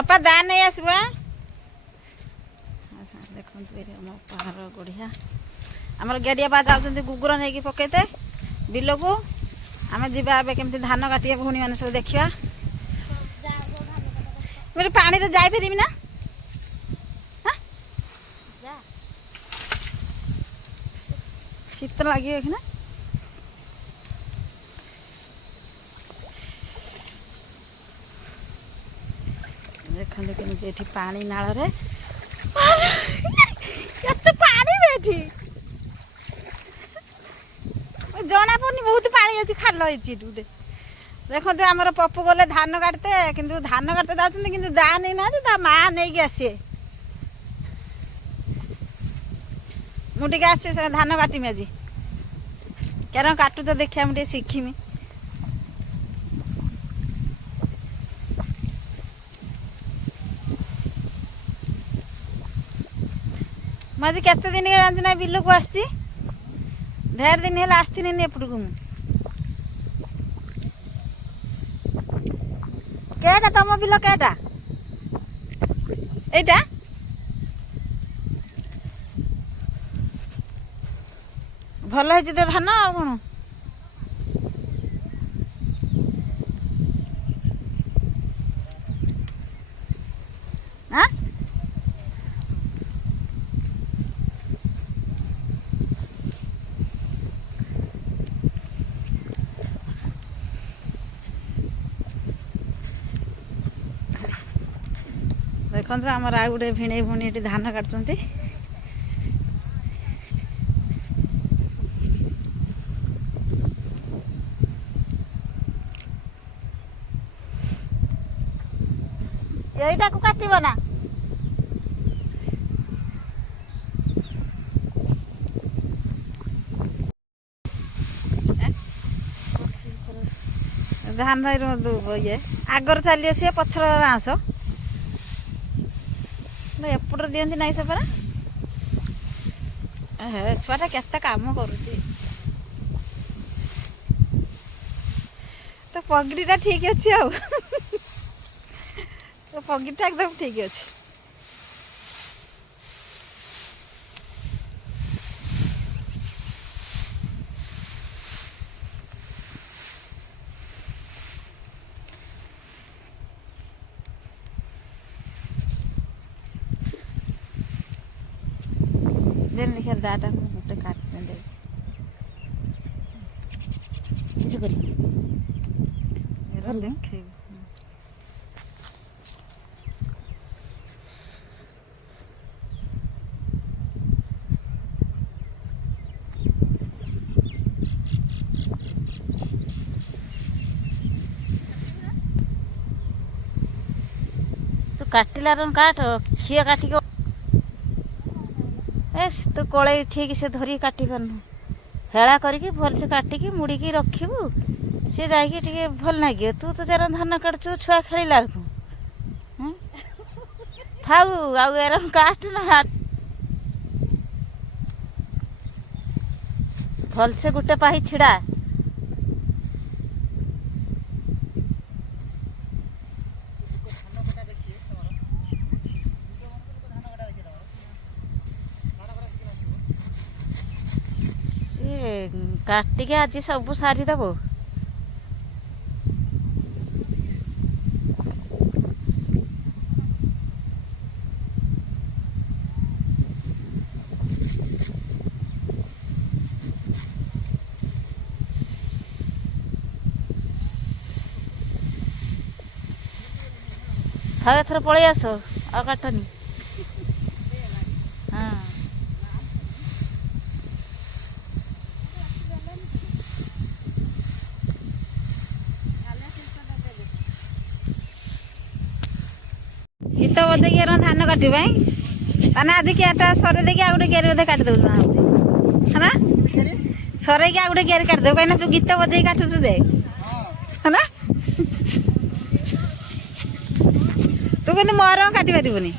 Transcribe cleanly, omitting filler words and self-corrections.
ଅପା ଦା ନେଇ ଆସିବ। ଆଚ୍ଛା ଦେଖନ୍ତୁ ଏଠି ଆମ ଅପାର ଗଢ଼ିଆ। ଆମର ଗେଡ଼ିଆ ବା ଯାଉଛନ୍ତି ଗୁଗୁର ନେଇକି ପକେଇତେ ବିଲକୁ। ଆମେ ଯିବା ଏବେ କେମିତି ଧାନ କାଟିବା ଭଉଣୀ ମାନେ ସବୁ ଦେଖିବା। ମୁଁ ପାଣିରେ ଯାଇପାରିବି ନା? ଶୀତ ଲାଗିବ କି ନା? ଦେଖନ୍ତୁ କେମିତି ଏଠି ପାଣି ନାଳରେ କେତେ ପାଣି ଏଠି ଜଣା ପଡୁନି। ବହୁତ ପାଣି ଅଛି, ଖାଲ ହେଇଛି ଏଠି ଗୋଟେ। ଦେଖନ୍ତୁ ଆମର ପପୁ ଗଲେ ଧାନ କାଟିତେ, କିନ୍ତୁ ଧାନ କାଟିତେ ଯାଉଛନ୍ତି କିନ୍ତୁ ଦା ନେଇନାହାନ୍ତି, ତା ମା ନେଇକି ଆସିବେ। ମୁଁ ଟିକେ ଆସିଛି ସେ ଧାନ କାଟିମି ଆଜି। କେନ କାଟୁଛ ଦେଖିବା, ମୁଁ ଟିକେ ଶିଖିମି। ମୁଁ ଆଜି କେତେ ଦିନ ଜାଣିଛୁ ନା ବିଲକୁ ଆସିଛି? ଢେର ଦିନ ହେଲା ଆସିଥିନି ଏପଟକୁ। ମୁଁ କେଟା ତମ ବିଲ କେଟା? ଏଇଟା ଭଲ ହେଇଛି ତ ଧାନ ଆଉ କଣ। ଆଁ ଦେଖନ୍ତୁ ଆମର ଆଉ ଗୋଟେ ଭିଣେଇ ଭଉଣୀ ଏଠି ଧାନ କାଟୁଛନ୍ତି। ଏଇଟାକୁ କାଟିବ ନା? ଧାନ ଇଏ ଆଗରେ ଚାଲି ଆସିବେ, ପଛର ବାଁଶ ଏପଟରେ ଦିଅନ୍ତି ନାଇଁ ସେ ପରା। ହେ ଛୁଆଟା କେତେ କାମ କରୁଛି। ତ ପଗଡ଼ିଟା ଠିକ୍ ଅଛି ଆଉ। ତ ପଗଡ଼ିଟା ଏକଦମ ଠିକ୍ ଅଛି। ଯେମିତି ଦେଖିବା ଦାଟା ମୁଁ ଗୋଟେ କାଟି ଦେବି କିଛି କରିବି ଦେଖେଇବି। ତୁ କାଟିଲାର କାଟ ଖିଅ କାଟିକି ତୁ କଳେଇ ଠିକ୍ ସେ ଧରିକି କାଟି ପାରୁନୁ। ହେଳା କରିକି ଭଲସେ କାଟିକି ମୁଡ଼ିକି ରଖିବୁ, ସିଏ ଯାଇକି ଟିକେ ଭଲ ଲାଗିବ। ତୁ ତ ଯାର ଧାନ କାଟୁଛୁ ଛୁଆ ଖେଳିଲା ବେଳକୁ ଥାଉ ଆଉ ଏର କାଟୁ ନା। ଭଲସେ ଗୋଟେ ପାହି ଛିଡ଼ା। ସିଏ କାଟିକି ଆଜି ସବୁ ସାରିଦେବ। ଥାଉ ଏଥର ପଳେଇ ଆସ, ଆଉ କାଟନି। ହଁ ଗୀତ ବଜେଇକି ଧାନ କାଟିବ ତାହେଲେ ଆଜି କିଆରିଟା ସରେଇ ଦେଇକି ଆଉ ଗୋଟେ କିଆରି ବୋଧେ କାଟିଦେବୁ ନା ହେଉଛି ହେଲା। ସରେଇକି ଆଉ ଗୋଟେ କିଆରି କାଟିଦେବୁ, କାହିଁକିନା ତୁ ଗୀତ ବଜେଇକି କାଟୁଛୁ ଯେ ହେଲା। ତୁ କିନ୍ତୁ ମୋର କାଟି ପାରିବୁନି।